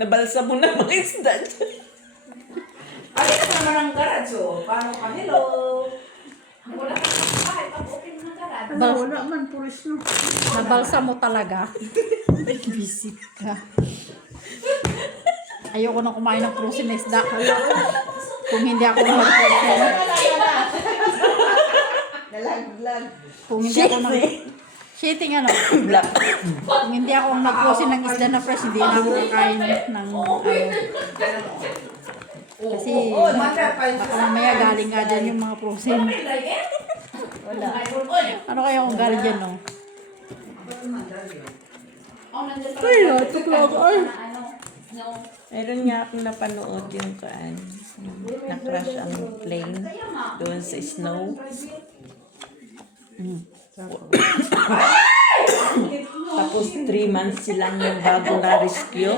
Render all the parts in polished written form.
Nabalsa mo na mga isda dyan. Ay, ito naman ang garage, oh. Paano ka? Hello. Wala ka sa bahay. Pag-open mo ng garage. Wala man, puris no. Nabalsa mo talaga. Visit ka. Ayoko na kumain ng frozen na isda. Kung hindi ako mag-frozen. Nalaglag. Kung hindi ako shitting ano. Kung hindi ako nag-frozen ng isda na fresh, hindi na ako kakain ng kasi baka mamaya galing nga dyan yung mga frozen. Wala. Ano kaya kung galing dyan, no? Ay, tuklog. Ay. Meron nga akong napanood yung na-crash ang plane doon sa snow. Tapos 3 months silang yung bago na-rescue.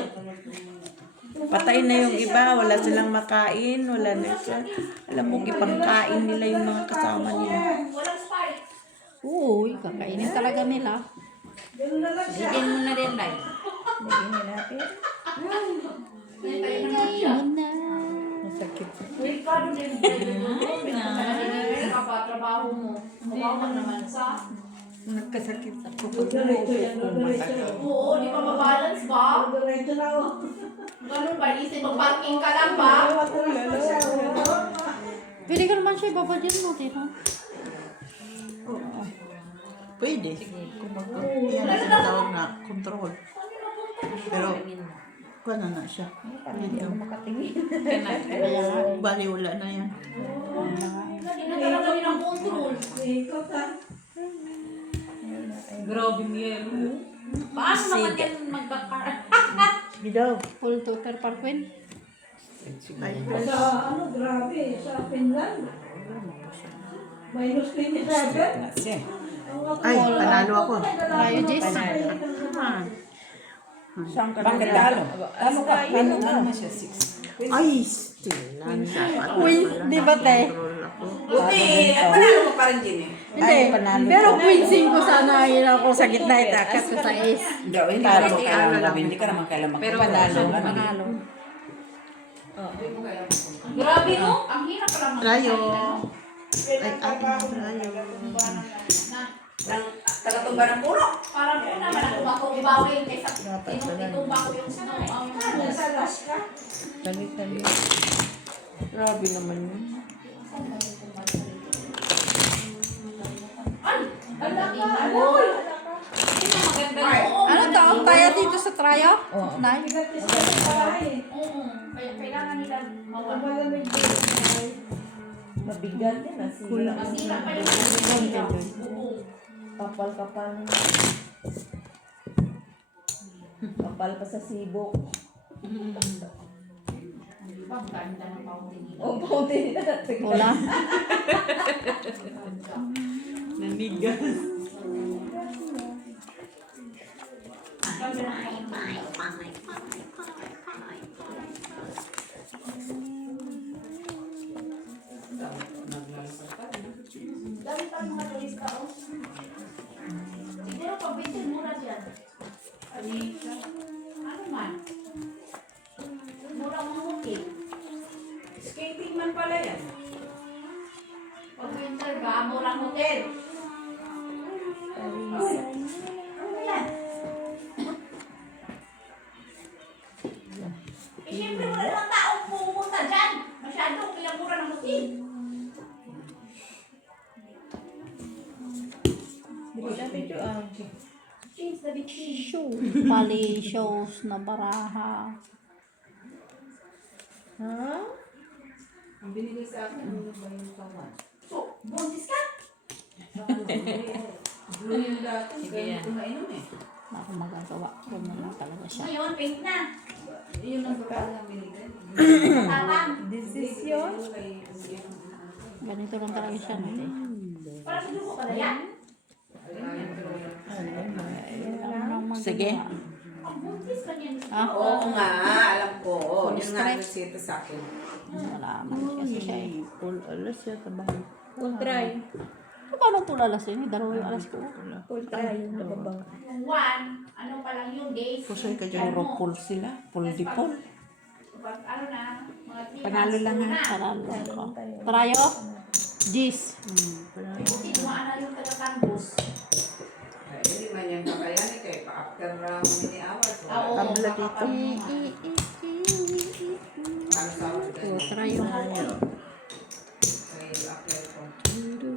Patay na yung iba, wala silang makain, wala na siya. Alam mo, ipangkain nila yung mga kasama nila. Uy, kakainin talaga nila. Bigyan mo na rin, Lai. Bigyan natin. Ayun na. Masakit. Trabaho mo. Trabaho naman sa... Nagkasakit ako pag matagal. Oo, di pa mabalance ba? Ganun ba? Isip, mag-parking ka lang ba? Pili ka naman siya, ibabadyan mo, tino. Pwede. Kung yan ang tawag na control. Pero, kung ano na siya. Hindi ako makatingin. Bali, wala na yan. Hindi na talaga yun ang control. Grabe niya. Paano naman yan magkakar? Bidaw. Full total parkwin. Grabe, sa Finland. Minus 27. Ay, panalo ako. Tayo, Jess. Bakit talo? Talo ka. Talo ka. Ay, still lang siya. Uy, di ba, te? Buti, panalo mo pa rin din eh. Hindi. Pero queen ko sana yun ako sa gitna itakas ko sa ace. Hindi ka naman kailangan gawin. Hindi ka naman kailangan Pero panalo. panalo. Grabe no? Ang hirap pala Rayo. Ay, rayo. Taga-tumba ng puno. Parang ko naman ako matumbawin kaysa tinutumba ko yung snow. Tali. Grabe naman yun. Ano taon tayo dito sa tryo? Nay? Kailangan nila mawala. Mabigat din. Masira pa yung Kapal-kapal. Kapal pa sa sibok. Ganda ng fountain nila. O, pautin na. Wala. Nanigas. Dami pa mga turista oh. Siguro pabitin mura dyan. Ano man? Mura mga hotel. Skating man pala yan. Pag winter ba, murang hotel. Uy, ano yan? Eh, siyempre wala namang taong pumunta dyan. Masyadong pinamura ng hotel. Show. Pali shows na baraha. Ha? Ang binigay sa akin, ano ba yung kawan? So, buntis ka? Blue yung dati, kaya ko mainom eh. Ako magagawa. Huwag na lang talaga siya. Ngayon, pink na. Yun ang babae na binigay. Tatang. Desisyon? Ganito lang talaga siya. Nate. Para sa dugo ka na yan. Sige. Ang buntis ka niyan. Ha? Oo nga, alam ko. Full Yun nga strike. reseta sa akin. Wala man kasi siya eh. Full alas siya. Tabang. Full try. Paano po lalasing? Dalawa yung alas ko. Yung one, ano pa lang yun, days. Pusoy ka dyan. Puro pool sila. Pool di pool. Ano na, mga 3 Panalo lang ha. Paralo ko. Parayo? Gis. Buti dumaan na yung taga-campus. Hindi man yan kakayanin kay pa-after mini hours. Oo, Tabla dito. Ano sa O, parayo. Kay after ko.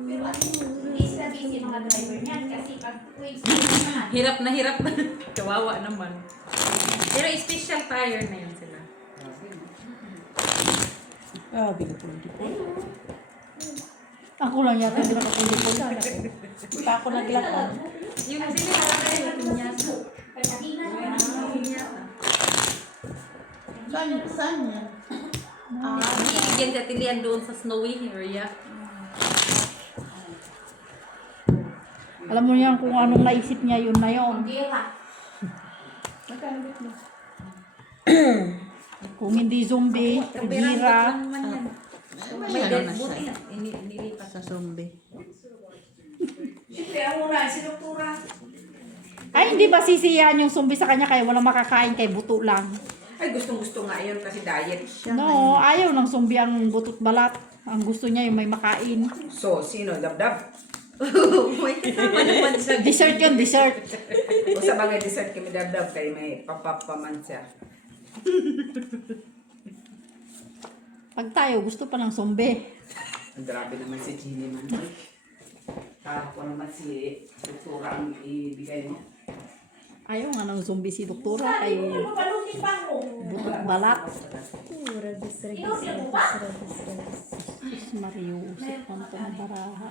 Pero hindi sila busy mga driver niyan kasi pag tuwing sinahan. Hirap na. Kawawa naman. Pero special tire na yun sila. Grabe ka pool di pool. Ako lang yata hindi nakapulipol. Hindi pa ako naglakad. Yung sila tayo, pinyata. Pagkakinan na Saan yan? Bigyan sa tilian doon sa snowy area. Alam mo yan kung anong naisip niya, yun na yun. Dira. Kung hindi zombie, gira. May ano na Buti siya. na. Nilipat. Sa zombie. Siyempre, ang una, si Doktora. Ay, hindi ba sisiyahan yung zombie sa kanya kaya walang makakain kay buto lang? Ay, gustong-gusto nga yun kasi diet. No, ayaw ng zombie ang butot balat. Ang gusto niya yung may makain. So, sino? Dabdab? May kasama naman siya. Dessert yun, dessert. O sa bagay dessert kami dabdab kay may papapaman siya. Pag tayo, gusto pa ng zombie. Ang grabe naman si Ginny man. Kala ko naman si Doktora ang ibigay niya. Ayaw nga ng zombie si doktora kay Papalutin pa ako. butot balat. Ikaw sila mo ba? Sus Mario, usip ang baraha.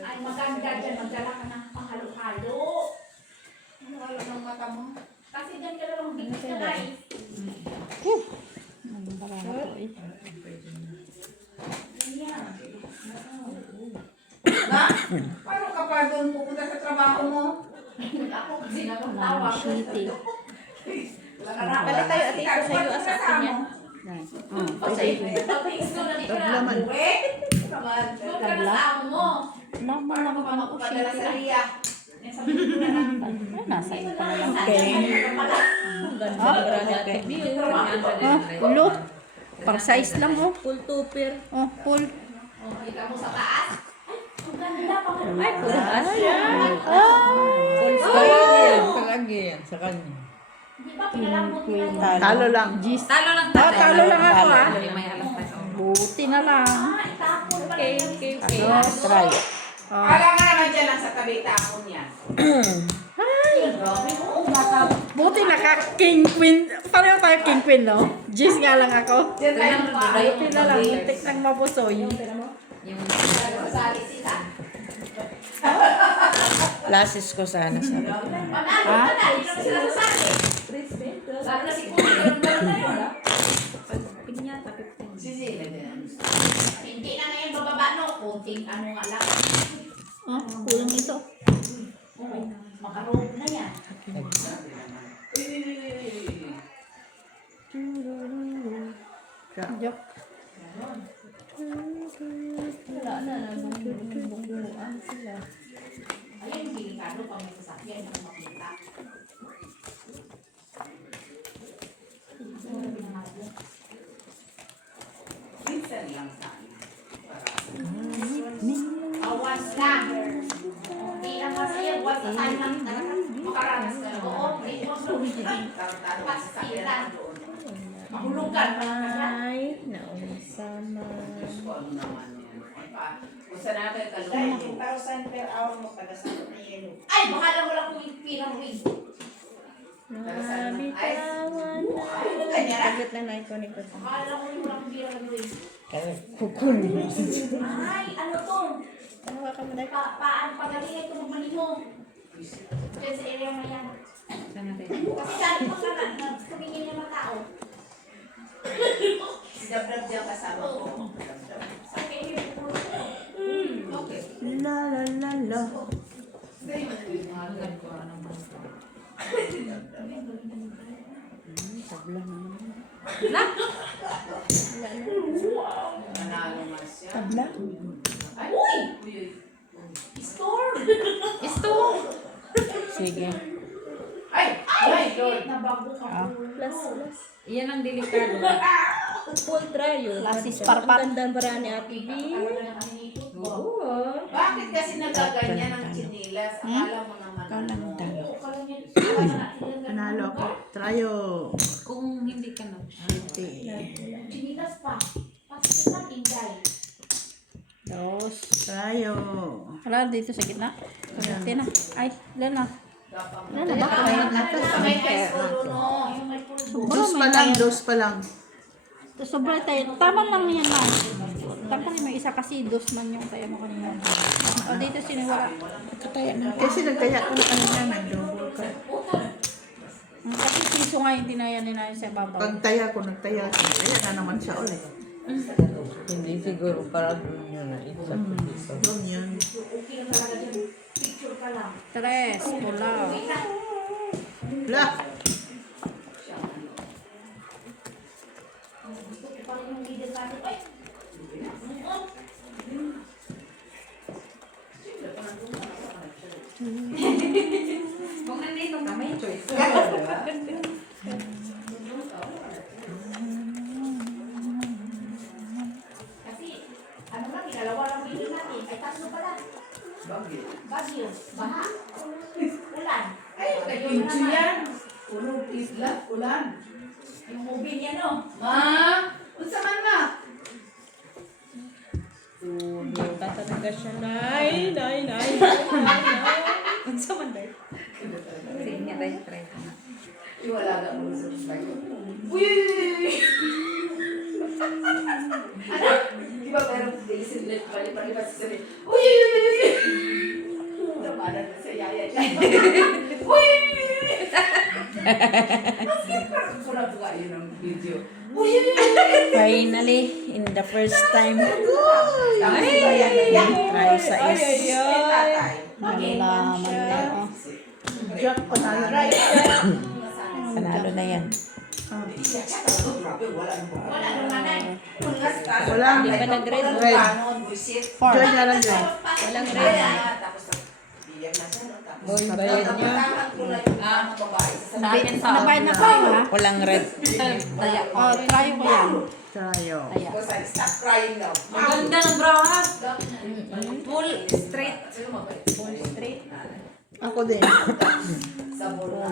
Ay, maganda dyan. Magdala ka ng pahalo-halo. Ano alam ng mata mo? Kasi dyan ka lang bigit ka guys. Ang baraha ko eh. Na? Paano ka pa doon pupunta sa trabaho mo? Ako kasi Wala nakatawa. ng shitty. Balik tayo at isa sa iyo asasin niya. Kasi, pag-thanks ko na dito na. Taglaman. Uwe. Doon ka na sa amo mo. Laman lang Ano ako pa ng magpapadala shitty. sa Ria? Yan sa mga na lang. Ay, nasa iyo pa lang. Ulo. Pang size lang oh. Full tupper. Oh, full. Oh, kita mo sa taas. Ang ganda pa ka. Ay, pura. Palagi yan sa kanya. Di ba pinalambot nila yun? Talo lang. Gis. Talo lang Oh, talo lang ako ah. May alam tayo. Buti na lang. Ah, itapon pala yan. Ano? Try. Oh. Kala nga naman dyan lang sa tabi tapon niya. Grabe mo. Buti naka-king queen. Pareho tayo king queen, no? Gis nga lang ako. Diyan tayo magpapayo. Buti na lang. Muntik nang mabusoy. Yung Sali sila. Lasis ko sana sa Manalo ka na. Hindi naman sila sasali. Lalo na si Kuya. Yung gano'n na yun. pinyata, 15. Sisila din. Hindi na ngayon bababa no. Kunting ano nga lang. Oh, kulang ito. Makaroon na yan. Joke. Ayun, delikado pag may sasakyan na makita. Minsan lang sana. Awas lang. Hindi lang kasi yung once a time lang talaga makaranas ka. Oo, hindi mo pasilan. Mahulugan pa lang kaya. Diyos ko, ano naman yan. Kung saan natin kalungin. Ay, bahala mo lang kung yung pirang wig. Ay, Bahala mo yung lang pirang wig. Ay, ano to? Paano pagaling ito magmaniho? Diyan sa area na yan. Kasi dati pa ka na, tumingin yung mga tao. si Dabrab dyan kasama ko. Sa area yung puro. Okay. La la la la. Tabla naman. Isto. Sige. Ay! Ay! Lord! Nabago ka Ah. po. Iyan ang delikado. Full trial. Lasis parpar. Ang ganda para ni Ate B. Oo. Bakit kasi nagaganyan ang chinilas? Akala mo naman. Kalang dalo. Oo, akala niya. Panalo ako. Tryo. Kung hindi ka na. Chinilas pa. Pasti ka, Inday. Dos. Tryo. Wala dito sa gitna. Kunti na. Ay, ilan na? Ilan na ba? May high school, no? Yung may pulbo. Dos pa lang, dos pa lang. Sobra tayo. Tama lang yan na. Tanggalin mo isa kasi dos man yung tayo mo kanina. O dito siniwala. Kataya na. Kasi nagkaya ko na kanina, nag-double ka. Kasi piso nga yung tinaya ni Nanay sa babaw. Pagtaya ko, nagtaya na naman siya ulit. Hindi siguro para doon yun na isa po dito. Doon yun. Okay na talaga dyan. Picture ka lang. Tres. Pula. Wala. Gusto ko pa rin yung leader natin. Ay! Kung nandito ka, may choice. Kasi, ano lang, dalawa lang leader natin. Ay, tatlo pala. Bagyo. Baha. Ulan. Ay, kayo naman. Puno isla, ulan. Yung movie niya, no? Ma! Unsa man na? Bata talaga siya. Nay. Unsa man dahil? Sige nga, try ka na. Iwala ka mo sa bayo. Uy! Ano? Di ba meron days in life, pali-pali sa sabi, uy! Namanan na sa yaya niya. Uy! Pura-pura yun ang video. Uy! Finally, in the first time, try sa is. Malaman na. Oh. Jack, panalo na. Panalo na yan. Wala naman ay. Wala. Hindi pa nag-red. Red. Four. Joy na lang yun. Walang red. Boy, bayad niya. Sa akin sa Nabayad na kayo ha? Walang red. Taya ko. O, try ko yan. Tryo. Stop crying now. Ang ganda ng bra ha. Full straight. Ako din. Sa bola.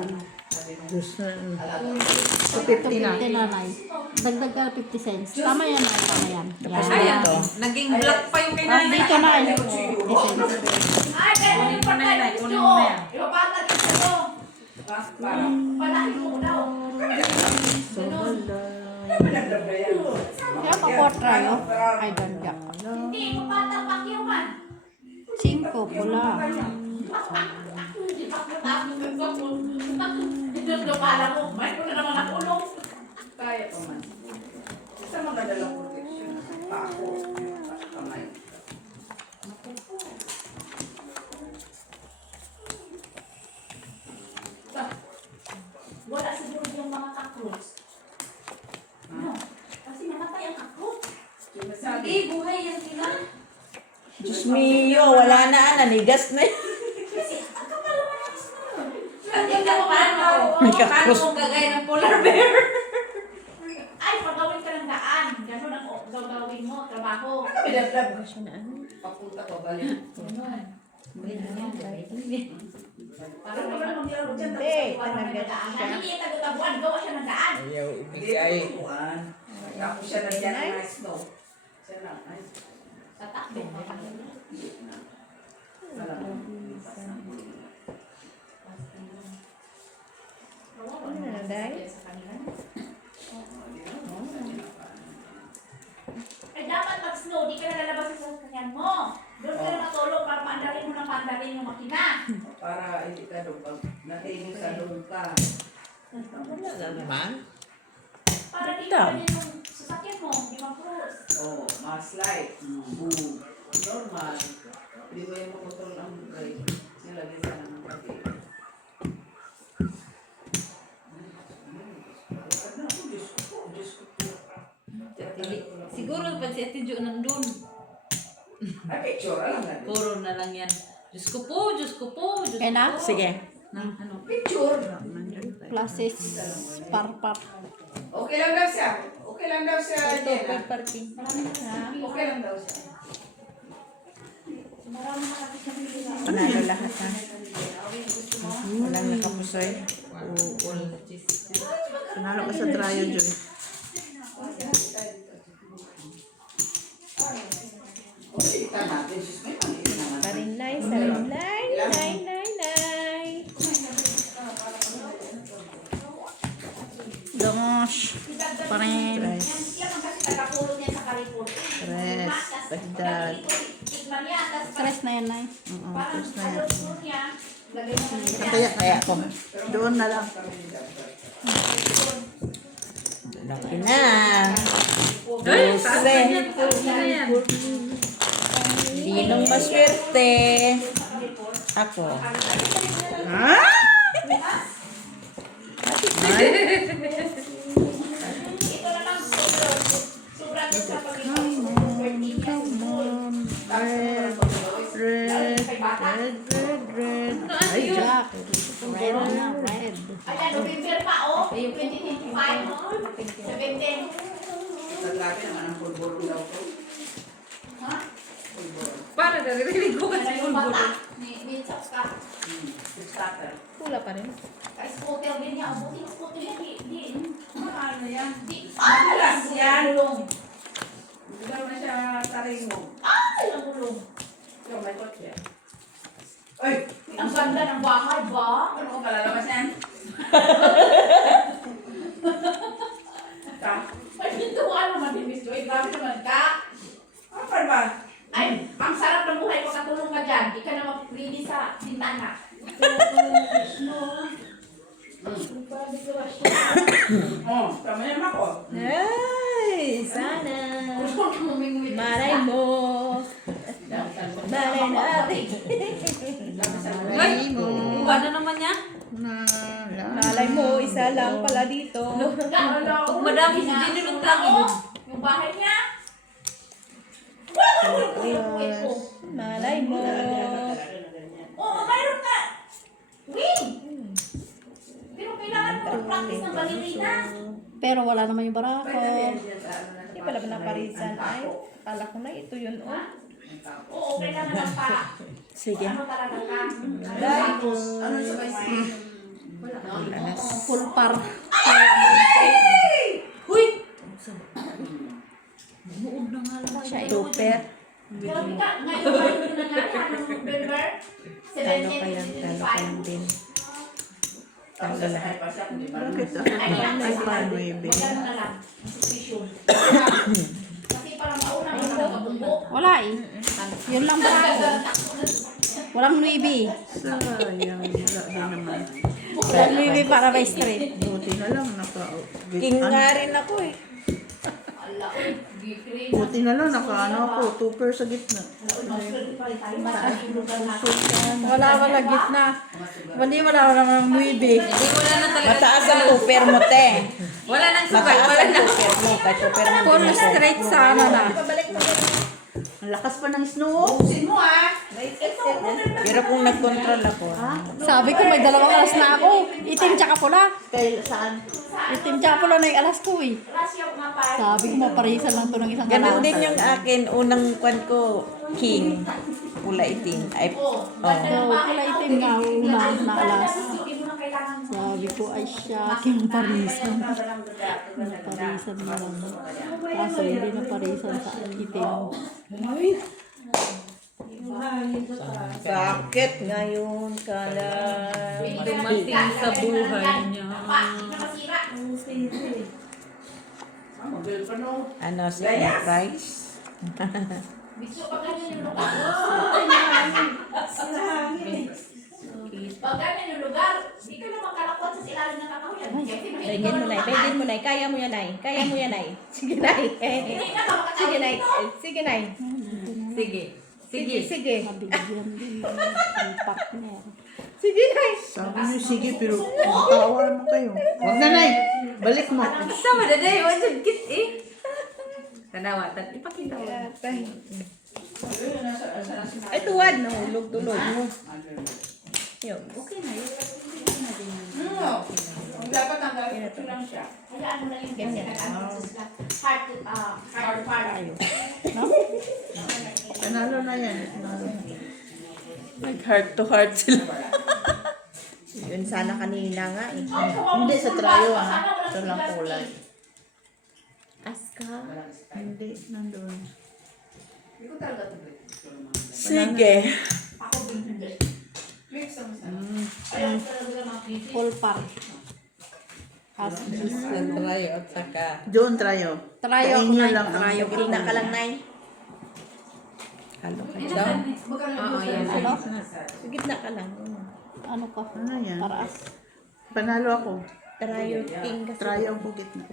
Dos na. So, 50 na. 50 nanay. Dagdag ka 50 cents. Tama yan ay, tama yan. Yan. Ayan. Naging black pa yung kay Tapos nanay. dito na ay 50 cents. Ay, kaya yung Kunin mo na patay yan, ng kunin gusto. mo na yan. Ipapatag yung sa'yo. Palahin mo daw. Kaya pa 4 try oh. Ay, dagdag. Hindi, ipapatag pakiuman. 5 pula. Kala mo, may ko na naman nakulong. Kaya pa man. Sa mga dalang protection. Ako. Kamay. Wala siguro yung mga kakros. No, kasi namatay ang kakros. Sinasabi. Hindi, buhay yan sila. Diyos mio, wala na. Nanigas na. Kasi ang kapal naman ang sila. Ikaw paano? May Paano kakros. kung kagaya ng polar bear? Ay, pagawin ka ng daan. Gano'n ang gagawin mo, trabaho. Pinablab. Siya na ano. Papunta ko balik. Para may mga maglaro dyan. Hindi, Hindi, hindi yung taga-tabuan. Gawa siya ng daan. Ayaw Hindi ay. Ako siya na dyan ng ice no. Siya lang. Ay. Sa takbo. Ano na, Day? Sa kanila. Ay, dapat pag snow, di ka na lalabas sa sasakyan mo. Doon ka na matulog para paandarin mo ng paandarin yung makina. Para hindi ka doon. Pag natinig sa doon ka. Wala na naman. Para di Down. ka yung sasakyan mo, di ma-cruise. Oh, mas light. Boom. Normal. Hindi mo yung makontrol ang brake. Nilagay sana ng pati. Siguro pag si Ate Jo nandun. Ay, picture. Alam na. Puro na lang yan. Diyos ko po, Diyos ko po, Diyos Okay na? ko po. Sige. Nang ano? Picture. Classes, parpar. Okay lang daw siya. Okay lang daw siya. Jenna. Parking. Okay lang daw siya. Panalo lahat ha. Walang nakapusoy. Panalo ka sa dryo, Joy. Kita natin. Sus, may maliit naman. Sarinay, sarinay, nay, nay, nay. Gosh. Parin. Yan ang kasi tagapulot niya sa karipur. Stress. Pagdad. Tikman niya, tapos Stress na yan, Nay. Oo, parang tapos na yan. kalulot niya. Lagay mo na Kaya, kaya ko. Doon na lang. Laki na. Ay, taas na yan. Taas na yan. Sinong maswerte? Ako. Ha? ito na lang sobrang sa pag-ibig. Red, red, red, red, red. Ay, Jack. Red na, red. Ayan, November pa, oh. 2025. 17. Grabe naman ang pulburo daw ko. Ha? Para naririnig ko kasi Ano yung bulbul. bata? May ka. Starter. Pula pa rin. Ka-scooter din niya. Ang buting scooter niya. Di. Ano yan? Di. Malas yan. Gulong. Hindi daw na siya taringo. Ay, ang gulong. Yung may kotse. Ay! Ang ganda ng bahay ba? Ano ko palalabas yan? Ta? Ay, pintuan naman din, Miss Joy. Grabe naman ka. Apa ba? Ay, ang sarap ng buhay ko. Katulong ka dyan. Di ka na mag-ready sa bintana. Oh, tama yan ako. Ay, sana. Gusto ko mumingwit. Malay mo. Malay natin. Ay, iba na naman niya. Malay mo, isa lang pala dito. Pag madami si Jenny lang Yung bahay niya. Malay mo. Oo, mayroon ka. Wing! Pero kailangan mo mag-practice ng ballerina. Pero wala naman yung barako. Hindi pala ba naparisan ay? Akala ko na ito yun. Oh. Oo, kailangan magpa. Sige. Ano talaga ka? Ano sa bay? Full par. Huy! Super. Pero ka, ngayon na nga, November Talo ka lang. Talo ka lang 17. din. Talo lahat. Bakit ako ay paano ibig? Magano na lang, suspicion. Kasi parang mauna mo nakabumbo. Wala eh. Yun lang barako. Walang nuibi. Sayang, wala din naman. Walang nuibi para by straight. Buti na lang King nga rin ako eh. Ala, gikri. Buti na lang ako, tupper sa gitna. Wala gitna. Wala namang nuibi. Hindi, wala na talaga. Mataas ang super mo, te. Wala nang subay. Mataas Wala ang na. super mo. Kahit super mo. Puro straight sana na. Ang lakas pa ng snow. Usin mo ah! Pero kung nag-control ako, Sabi ko may 2 alas na ako. Itim tsaka pula. Kaya saan? Itim tsaka pula na yung alas ko eh. Rasya nga pa. Sabi ko maparisan lang to ng isang ganun alas. din yung akin. Unang kwan ko, king. Pula itim. Ay, Oo, oh. Pula itim nga una na alas. Hindi mo na kailangan mo. Sabi ko ay shocking parisan. Parisan na lang. Kaso hindi na parisan sa itim. Bakit ngayon ka lang? Dumating sa buhay niya. Pa, hindi na masira. Mabil pa no. Ano, sa price? Biso, pag ganyan yung lugar. Pag ganyan yung lugar, di ka na makalakwat sa ilalim ng kakahuyan. Begin mo, Nay. Begin mo, Nay. Kaya mo yan, Nay. Kaya mo yan, Nay. Sige, Nay. Hindi ka makakawin Sige, Nay. dito. Sige, Nay. Sige. Sige, sige. Mabigyan din ng partner. Sige, Nay. Sabi niyo, sige, pero matawa naman kayo. Huwag na, Nay. Balik mo. Sama na day. What's your kit eh? Tanawa. Ipakita mo. Tay. Ay, tuwad. Nahulog tuloy. Yun. Okay na yun. Dapat hanggang ito lang siya. Kaya ano na yung Ganyan. heart to heart. Panalo na yan. Panalo na. Nag heart to heart sila. Yun sana kanina nga eh. Hindi sa trayo Ito lang kulay. Aska. Hindi, nandun. Hindi ko talaga ito. Sige. Ako din hindi. Mix ang Ayaw talaga mga pisi. Full par. As Trayo at saka. Doon trayo. Trayo Kain ako nyo na. lang ang Trayo Sa gitna ka lang, Nay. Halo ka Ay, dyan. nasan? Oo, yan. Ano? Sa gitna ka lang. Ano ka? Ano yan? Paraas. Panalo ako. Trayo king kasi. Trayo ang bukit na.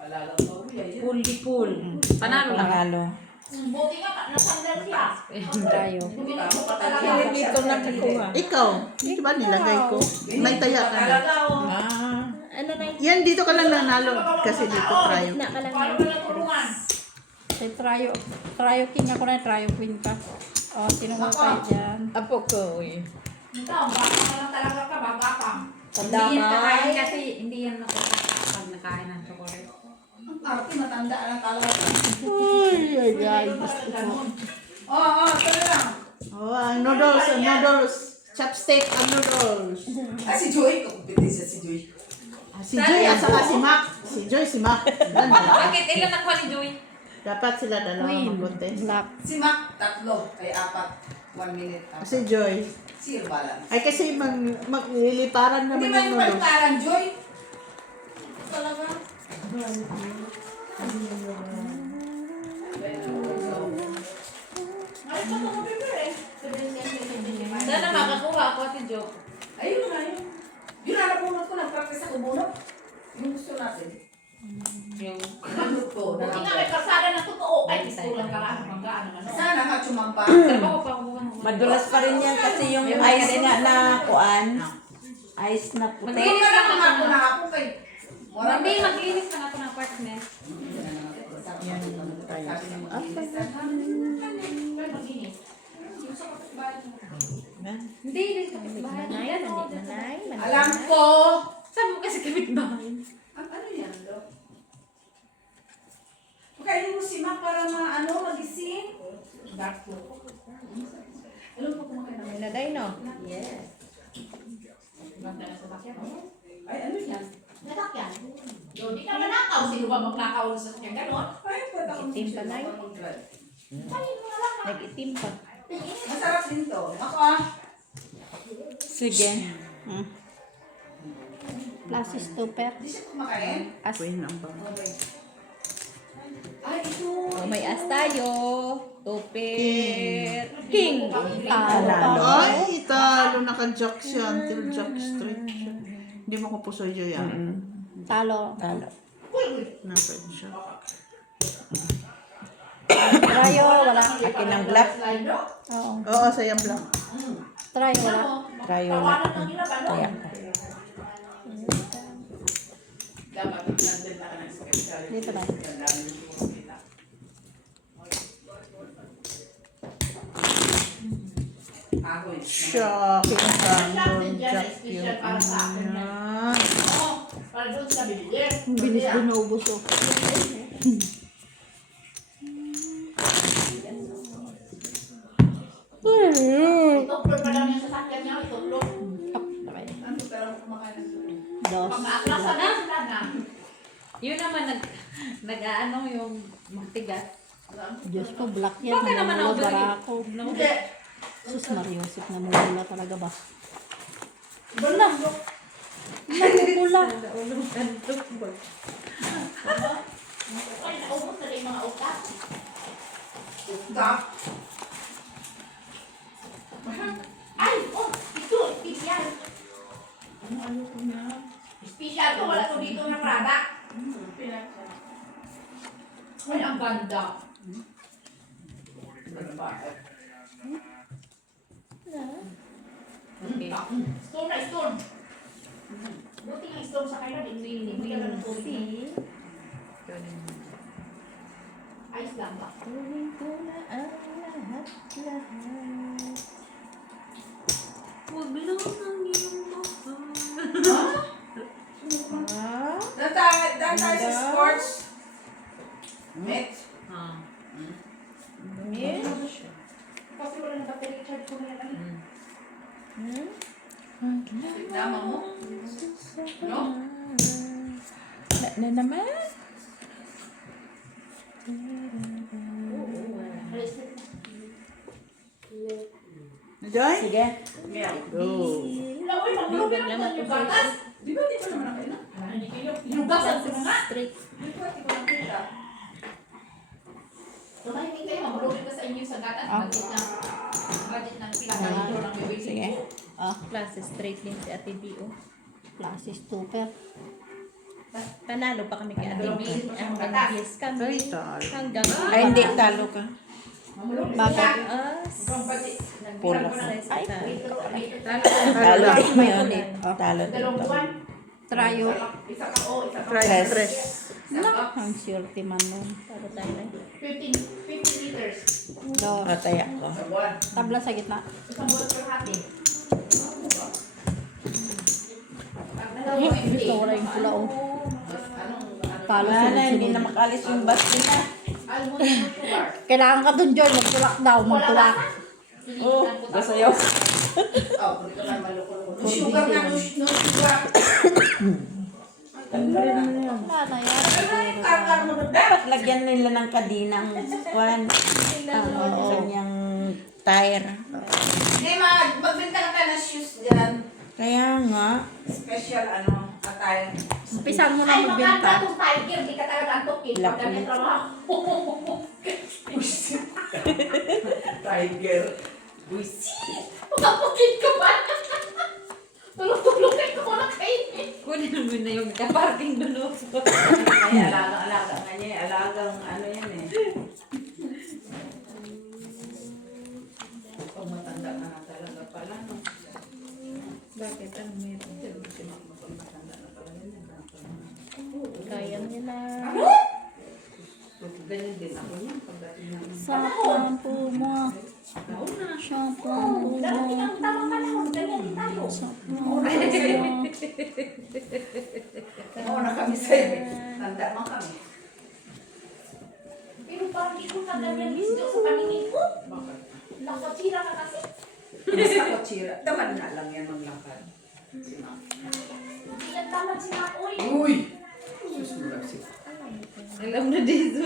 Wala lang po. Fully full. Panalo lang. Panalo. Buti nga, nasandal siya. Trayo. Hindi na ako talaga. Hindi ko nakakuha. Ikaw, di ba nilagay ko? May taya ka na. Talaga, oh. Ano, Nay? Yan, dito ka lang nanalo. Kasi dito trayo. Gitna ka lang, Paano Nay. mo lang tulungan? Say trayo. Trayo king ako na. Trayo queen ka. O, sino mo tayo dyan? Apo ko eh. Ikaw, baka na lang talaga ka, bagapang. Hindi yan kakain Tandamay. kasi hindi yan nakakain pag nakain ng chocolate. Ang arte, matanda lang talaga. Ay, ay, ay. Oo, tuloy lang. Oh, ang noodles, ang noodles. Chopstick ang noodles. Si Joy. Kompetensya si Joy. Si Joy at saka si Mac. Si Joy, si Mac. Yan, dalawa. Bakit? Ilan nakuha ni Joey? Dapat sila dalawa Queen. mag-contest. Black. Si Mac, 3. Ay 4. 1 minute. Si Joy. Zero balance. Ay kasi magliliparan Hindi naman ba ng yung noodles. paliparan, Joy? Talaga. Ay, pa ito November eh. Sana makakuha ako si Jo. Ayun na yun. Yun na nabunot ko. Nag-practice ako bunot. Yung gusto natin. Yung Bunot ko. Buti nga may kalsada na totoo. Ay, gusto lang ka lang. Manggaan naman. Sana nga tsumampa. trabaho pa ako buwan. Madulas pa rin yan kasi yung ice nga na kuan. Ice na puti. Hindi ka lang mga ako na ako kay... Hindi, maglinis na ako ng apartment. Yan tayo. Hindi, dito sa bahay. Nay, Yan, mandi oh. na, Nay. Mandi Alam na. ko. Sabi mo kasi kapitbahay. Ano yan, do? Pagkainin mo si Mac para magising. Dark po. Alam mo kumakain ng... Ano na, Day, no? Ay, ano yan? Nasakyan. Yun, di ka manakaw. Sino ba magnakaw sa sakyan? Ganon. Ay, pwede ako Itim pa, Nay. Ay, mo na lang. Nag-itim pa. Masarap din to. Ako ah. Sige. Plus stopper. Di siya kumakain? Queen ang bang. Okay. Ay, ito. Oh, may as tayo. Tupper. King. Talo. Ay, italo. Naka-jack siya. Until jack straight siya. Hindi mo ko pusoy Joy yan. Talo. Talo. Nasa siya. Trayo, wala. Akin ang black. Oo. Oo, sayang lang. Trayo, wala. Trayo na. Kaya ko. Dapat nandun na ka ng special. Dito ba? Ang dami yung pumunta. Ako eh. Shocking random jack yun. Yan. Para doon sa bibili. Ang bilis ko naubos oh. Tupper pa lang yung sasakyan niya. Tupper. Ano pero kumakain ng tuloy? Dos. Pag naaklasan na sila na. Yun naman, nag-ano yung magtigas. Diyos ko, black yan. Bakit naman Namumula over bara it? ako. Hindi. Sus Mariosip, namumula talaga ba? Wala. Namumula. Ay, naubos na rin yung mga utak. Gap. Ay, oh, ito, special. Ano ko na? Special to, wala to dito na product. Ay, ang ganda. Stone na stone. Buti nga stone sa kanya, hindi ka lang ng tubig. Ay, Ayos lang ba? Kunin ko na ang lahat-lahat. Huwag lang ang iyong mahal. Ah, Dan tayo sa sports. Met. Ah. yes. Kasi wala na battery charge ko na lang. Tama mo? No? Na naman. Joy? Sige. Go. Wala ko yung maglubig naman yung gatas. Di ba di pa naman ako na? Yung gatas ko nga. Straight. Di ba di pa naman kita? Tumahimik kayo, maglubig ko sa inyo sa gatas. Budget ng pinakalido ng bibig. Sige. Ah, klase straight din si Ate B.O. Klase stupid. Panalo pa kami kay Ate B. Hanggang yes kami. Hanggang Ay, hindi. Talo ka. Bakit? Pula. Ay, Talo din yun. Talo din. Dalawang buwan. Trayo. Isa ka o, isa ka. Press. Ang swerte man nun. para tayo na. 50 liters. Do. Pataya ko. Sa buwan. Tabla sa gitna. Isang buwan per hati. Gusto ko na yung pula o. Palo Wala na, hindi sunod-sunod. na makalis yung bus nila. Almond and sugar. Kailangan ka dun, Joy. Magtulak daw. Magtulak. Oh, basta yun. Oh, pwede ka naman malukulukulo. Sugar na, no sugar. Wala na yan. Dapat lagyan nila ng kadinang kwan. Kanyang tire. Hindi, magbenta ka tayo ng shoes dyan. Kaya nga. Special, attire. Umpisan mo na Ay, maganda magbenta. itong tiger. Di ka talaga antokin. Pag Laki. ganyan trabaho. Tiger. Buisit. Pagkapukin ka ba? Tulog-tulokin ko na kainin. Kunin mo na yung parking doon. Ay, alagang-alaga nga niya. Alagang yan eh. Pag matanda ka na talaga pala, no? Bakit? Ano meron? Pag matanda na talaga, nagkakaroon na. Kaya niya na. Ganyan din ako niyan pagdating ng... Shampoo mo. Shampoo mo. Darating ang tamang panahon. Ganyan din tayo. Oo na kami sa'yo. Tanda mo kami. Pero parang hindi ko ganyan gusto sa paningin ko. Bakit? Nakatira ka kasi. Mas ako chira. Daman na lang yan maglakad. Hindi yan tama si Makoy. Uy! Sus mo lang siya. Alam na dito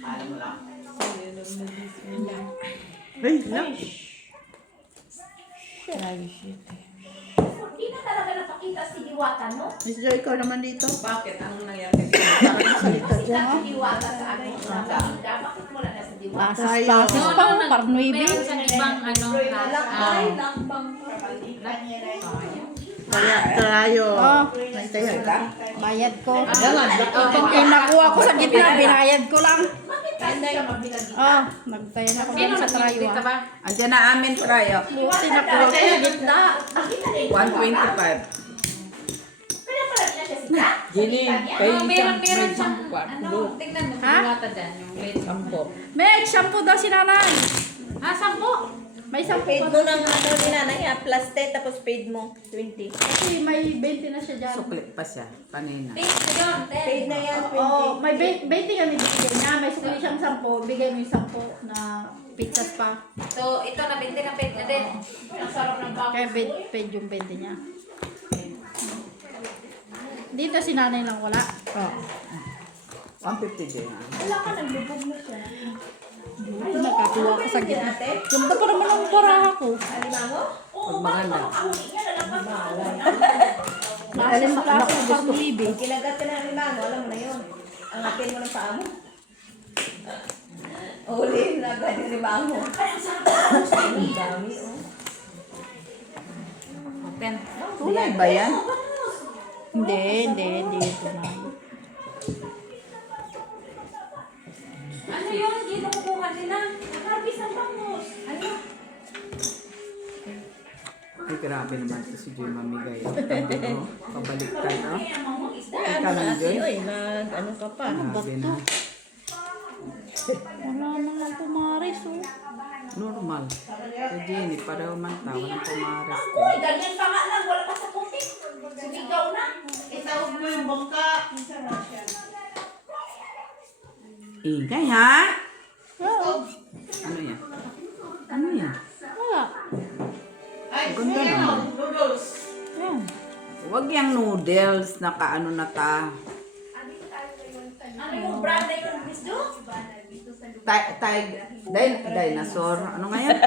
Alam mo lang. Ay, lang. Hindi na talaga napakita si Diwata, no? Miss Joy, ikaw naman dito. Bakit? Anong nangyari? Salita Kita dyan. si Diwata sa akin. Bakit wala na si Diwata? Lasis, Tayo. lasis pa. Parnuibi. Meron siyang ibang Kaya tayo. Oh, May tayo ka? bayad ko. Yung nakuha ko sa gitna, binayad ko lang. Bakit siya mabilang dito? Oh, nagtayo na ako Sino sa trayo. nagdito Ah. ba? Andiyan na amin tayo. Buti nakuha ko sa gitna. 125. Pero pala na siya sita? Jenny, Oh, meron siyang, tingnan mo, Ha? diwata dyan, yung late sampo. May shampoo daw si nanay. Ah, sampo? May shampoo Paid pa. mo ng ano ni nanay ha, plus 10 tapos paid mo 20. Kasi may 20 na siya dyan. Suklit pa siya. Kanina. Paid na yan, 20. Oh, may 20 kami bigay niya. May sukli siyang 10. Bigay mo yung 10 na pizzas pa. So, ito na 20 na paid na din. Ang sarap ng bako. Kaya paid yung 20 niya. Dito si nanay lang wala. Oh. 150 din. Wala ka, naglubog mo siya. Nagkakuha ko sa gitna. Ate, Ganda pa naman ang baraha ko. alimango? Oo, Pag maganda. bakit ang niya na lang Lasis klase ng parnuibi. Pag kinagat ka ng alimango, alam mo na yun. Ang atin mo ng paa mo. Uli, nagad yung alimango. Ang dami, oh. Open. Tunay ba yan? Hindi ito na. Ano yun? Dito kukuha nila. Harvest ang bangus. Ano? Ay, grabe naman ito si Joy mamigay. Ano, pabaliktad, no? Ano Ika lang, na ate, Joy. oy, ano ka pa? Grabe na. Wala naman pumaris, oh. Normal. Sa Jenny, pareho man ta. Walang pumares. Uy, ganyan pa nga lang. Wala pa sa putik. Sumigaw na. Itawag mo yung bangka. Ingay, ha? Oo. Ano yan? Ano yan? Wala. Ay, Ganda sige naman. no, noodles. Yan. Huwag yung noodles na kaano na ta. Ano yung brand na yun, Miss Jo? Dinosaur. Ano nga yan?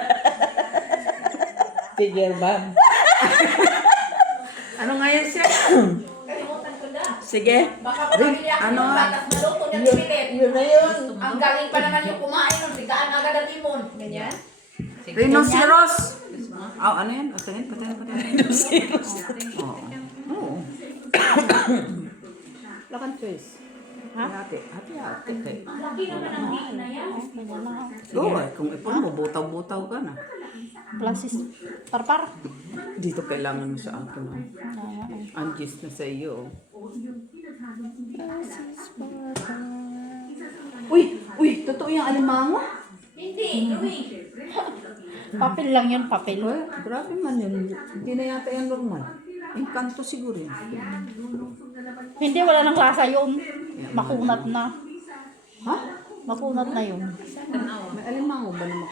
Figure bag. Ano nga yan siya? Kalimutan ko na. Sige. Baka pamilya ako Ano? yung batas na luto niya pilit. Yun na yun. Ang galing pa naman yung kumain nun. Tigaan agad ang limon. Ganyan. Rhinoceros. Oh, ano yan? Patingin. Rhinoceros. Oo. Oo. Lakan choice. Hati. Laki naman ang diin na yan. Oo, kung ipon mo, butaw-butaw ka na. Plasis. Parpar. Dito kailangan mo sa akin. Ang gist na sa iyo. Uy, totoo yung alimango? Hindi, Louie. Papel lang yun, papel. Uy, grabe man yun. Hindi na yata yung normal. Encanto siguro yun. Hindi, wala nang lasa yun. Makunat na. Ha? Makunat na yun. May alimango ba naman?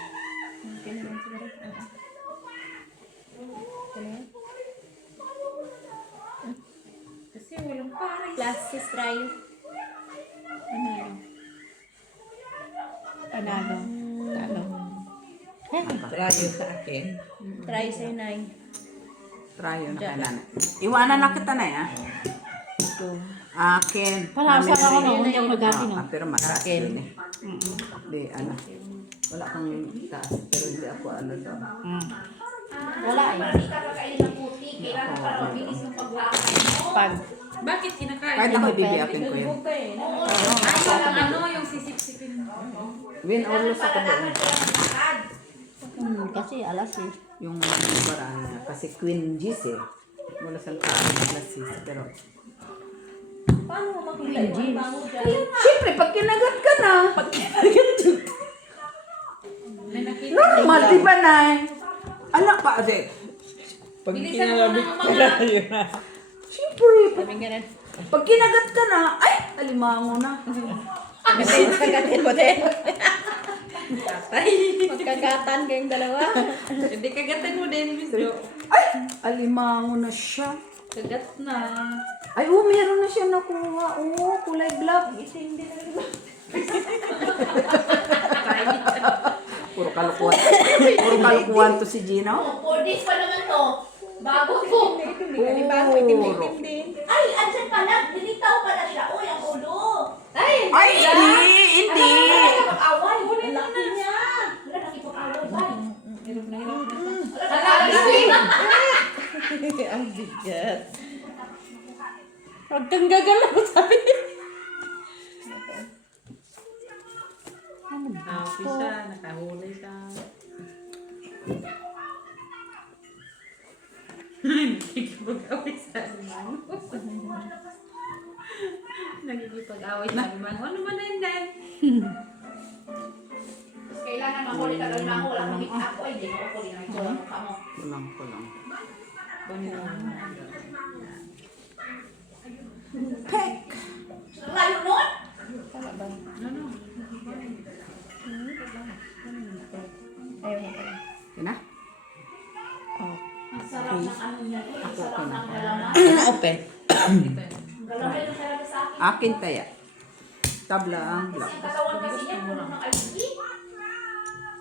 Kasi walang pares. Classes try. Panalo. Talo. Radyo sa akin. Try sa'yo, Nay. Try yun na kailangan. Iwanan na kita na ya. Akin. Palasa ako na, hindi ako nagati no. Pero mataas yun eh. Di, ano. Wala kang taas. Pero hindi ako ano daw. Wala eh. Hindi ka kakain ng puti. Kailangan para mabilis yung paglakas mo. Pag Bakit kinakain? Kahit ako ibibiyakin ko yun. Ayaw lang ano, yung sisip-sipin. Win or lose ako doon. kasi alas eh. Yung barang niya. Kasi Queen Gis eh. Wala sa tao na sis. Pero Paano mo makita yung bango dyan? siyempre, pag kinagat ka na. May nakita. Normal, di ba, Nay? Anak pa, ate. Pag Bilisan mo kinalabit na ka mga. na yun na. Siyempre, Sabi nga na. pag kinagat ka na, ay, alimango na. Kagatin mo din. Magkagatan kayong dalawa. Hindi kagatan mo din, Miss Jo. Ay, alimango na siya. Kagat na. Ay, meron na siya nakuha. Kulay black. Puro kalukuhan. Puro kalukuhan to si Gino. 4 days pa naman to. Bago po. Bago itim-itim din. Ay, andyan pala. Dilitaw pala siya. Uy, ang ulo. Ay, Ay, hindi. Mag-away. Ang laki niya. Wala nakipag-away. Bye. Hirap na hirap na. Ang bigat. Huwag kang gagalaw, sabi. Happy siya, nakahuli siya. Nagkikipag-away sa alimango. Nagkikipag-away sa alimango. Ano ba na yun, Day? Kailangan mahuli ka lang ako. Wala kang make-up. Uy, di ko huli na ito. Mukha mo. Kulang. Layo nun? Yan na? Ang sarap ng ano niya. Ang sarap okay na. ng galaman. Open. Galamay yung talaga sa akin. Akin taya. Tabla ang black. Kasi katawan kasi niya puno ng algae.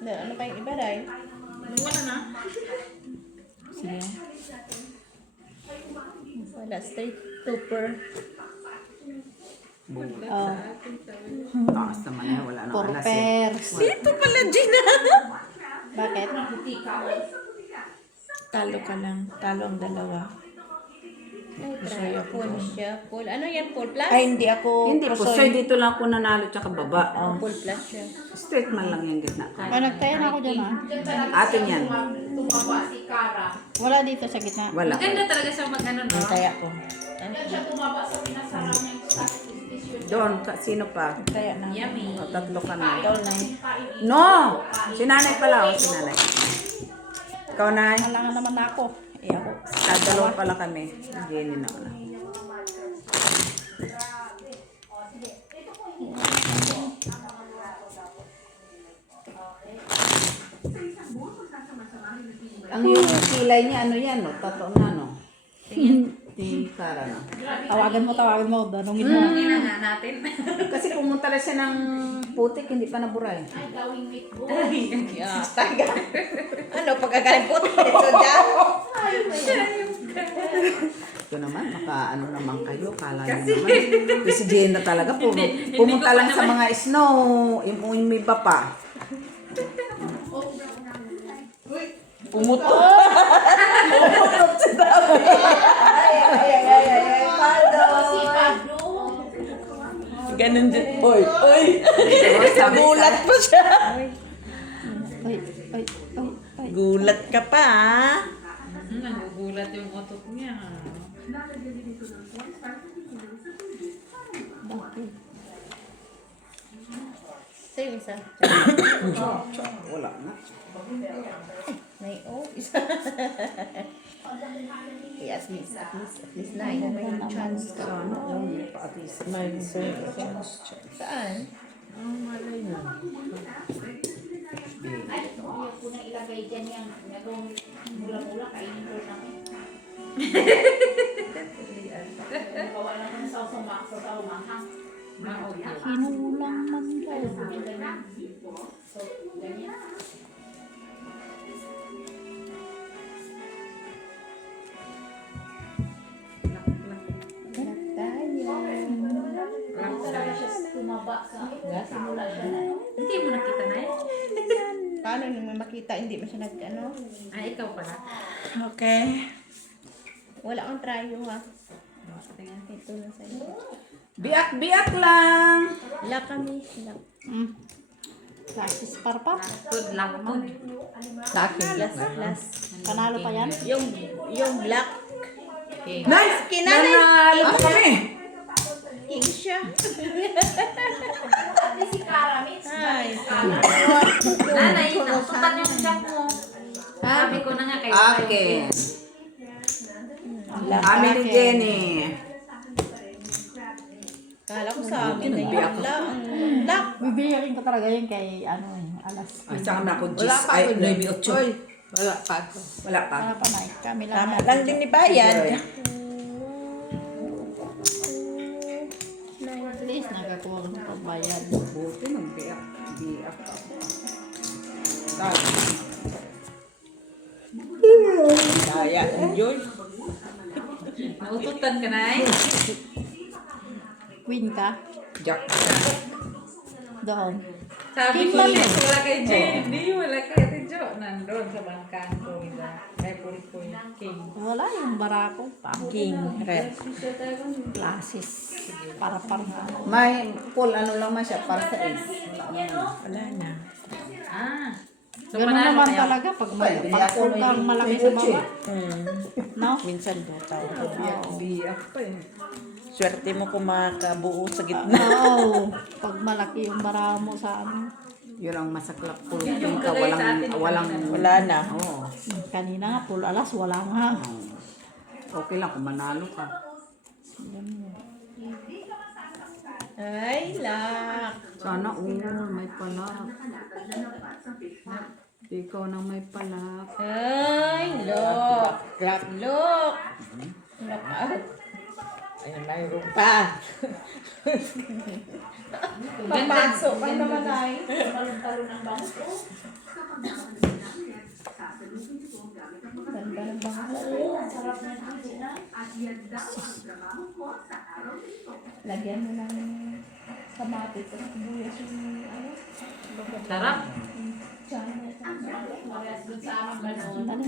Ano pa yung iba, Day? Wala na. Sige. Wala, straight tupper. Oh, Taas naman yan. Wala nang alas eh. purpers. Dito pala, Gina. Bakit? Talo ka lang. Talo ang dalawa. Ay, try. Full siya. Full. Ano yan? Full plus? Ay, hindi ako. Hindi po, sir, dito lang ako nanalo tsaka baba. Full plus siya. Straight man lang yung gitna. Nagtaya na ako dyan ah. Atin yan. tumaba si Cara. Wala dito sa gitna. Wala. Maganda talaga siya mag-ano, no? Kaya ko. Yan siya tumaba sa pinasarap niyang station. Doon, sino pa? Kaya na. Yummy. O, tatlo kami. Ikaw na. No! Si nanay pala, o, si nanay. Ikaw, nay. Alangan naman ako. Eh ako. Dalawa pala kami. Jenny na wala. Ang yung kilay niya, ano yan, no? Tato na, no? Di Cara, no? Tawagan mo. Danungin mo. Hindi na nga natin. Kasi pumunta na siya ng putik, hindi pa naburay. Ay, gawing meatball. Ano, pagkagaling po dito dyan? Ito naman, ano naman kayo, kala nyo naman. Kasi si Jenna talaga, pumunta ko lang pa sa mga snow, yung may iba pa. Pumuto. Si Pablo. Ganun din. Oy, oy. Nagulat pa siya. Ay. Gulat ka pa, ah. Nagugulat yung otot niya. Sa'yo isa. Wala na. May isa. Yes, miss. At least na. May chance ka. Saan? Ay, huwag ko na ilagay dyan yung nagawang mula-mula, kainin ko namin. Gawa naman sa umahang. Kinulang man daw. So, ganyan. Talaga siya tumaba sa simula siya na. Hindi mo nakita na eh. Paano nung makita, hindi mo siya ano? Ay, ikaw pala. Okay. Wala kang tryo ha. Ito na sa'yo. Biak-biak lang. Lock kami. Lock. Klasis parpar. Good luck mo. Last. Panalo pa yan. Yung black. Okay. Nice! Kinanay. Nanalo pa kami. King siya. At least si Cara, Mitch. Ay. Nanay, nakututan yung siya mo. Sabi ko na nga kayo. Okay. Amin ni Jenny. Kala ko sa amin na yung black. Bibiyakin ko talaga yun kay alas. Ay, saka na ako, Wala pa ako, 9-8. Oy, Wala pa ako. wala pa. Wala pa na. Kami lang. Tama lang din ni Bayad. At least nakakuha ko ng pagbayad. Buti nag-biak. Biak pa. Sabi. Kaya, enjoy. Naututan ka na eh. Win ka. Jack. Doon. Sabi King ko, Mami. wala kay JD, wala kay Ate Jo. Nandun sa bangkaan ko. Kaya puri ko yung king. Wala yung barako. King, red. Klasis. Para-para. May full ano lang man siya para sa ace. Wala na. Ah. So, Ganun panalo naman kayo. talaga pag may pag kang malaki sa baba. No? Minsan butaw. Biak pa eh. Swerte mo kung makabuo sa gitna. Oo. Pag malaki yung bara mo sa ano. Yun ang masaklap po. Yung Ka, kagay sa atin, walang, Wala na. Oo. Kanina nga, full alas, wala nga. Okay lang kung manalo ka. Ay, lock. Sana may palak. Ikaw nang may palak. Ay, lock. Lock. Lock out. Ayun, mayroon pa. Papasok ka naman ay. Talon-talon ng bangko. Ganda ng bangko. Sarap na ng na. Lagyan mo ng kamatis at sibuyas yung ano. Sarap. Parehas dun sa amin ganun. Ano?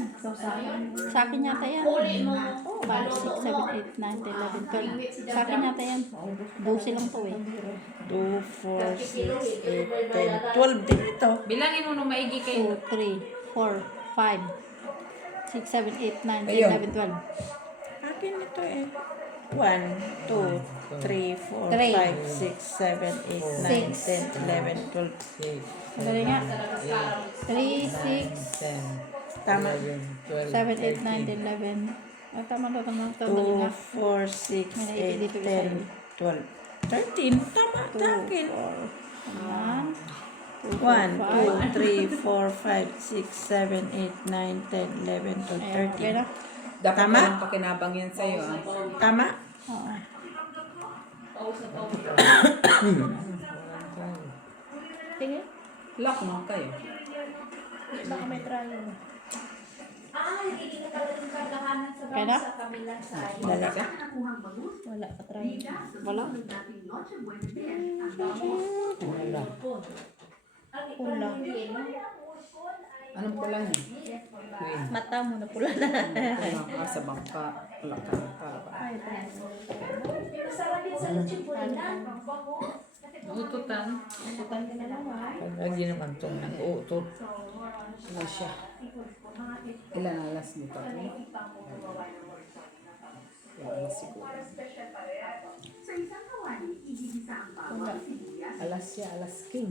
Sa akin yata yan. Huli mo. 5, 6, 7, 8, 9, 10, 11, 12. Sa akin yata yan. 12 lang to eh. 2, 4, 6, 8, 10, 12 din ito. Bilangin mo nung maigi kayo. 2, 3, 4, 5, 6, 7, 8, 9, 10, Ayun. 11, 12. Akin ito eh. 1, 2, 3, 4, Three. 5, 6, 7, 8, 9, 10, 11, 12. Madali nga. 3, 6, Tama. 7, 8, 9, 10, 11. Ah, tama. Madali 2, nga. 4, 6, May 8, dito 10, 12. 13. Tama. Akin. Ayan. 1, 2, 3, 4, 5, 6, 7, 8, 9, 10, 11, 12, Ayan, okay na. 13. Dapat Tama? walang pakinabang yan sa'yo. Ah. Tama? Oo. Tingin. Lock mo kayo. Baka may trial. Hindi ka talaga yung kagahanan sa Okay na? sa kabilang side. Dala. Wala pa trial. Wala. Pula. Anong pula niya? Queen. Mata mo na pula na. Ano ka sa bangka? Wala ka ng para. Masarap din sa lechipurinan. Ututan. Putan ka na naman. Lagi naman itong nag-uutot. Ano siya? Ilan alas nito? Alas siguro. Alas siya, alas king.